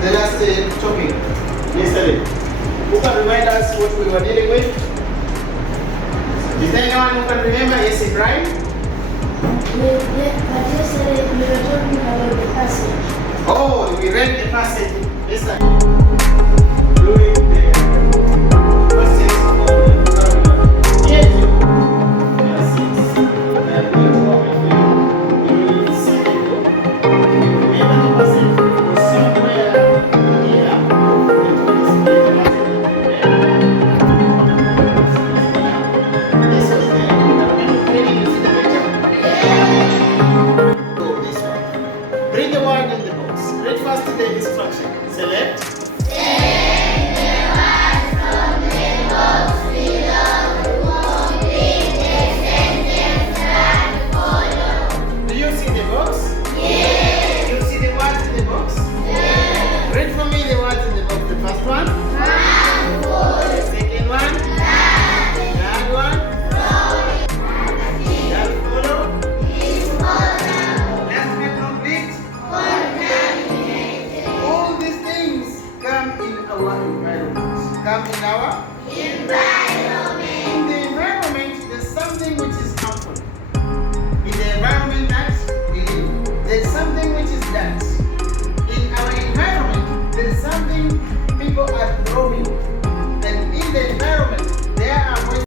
the last topic yesterday. Who can remind us what we were dealing with? Is there anyone who can remember? Yes, Ibrahim? But yesterday we were talking about the passage. Oh, we read the passage yesterday.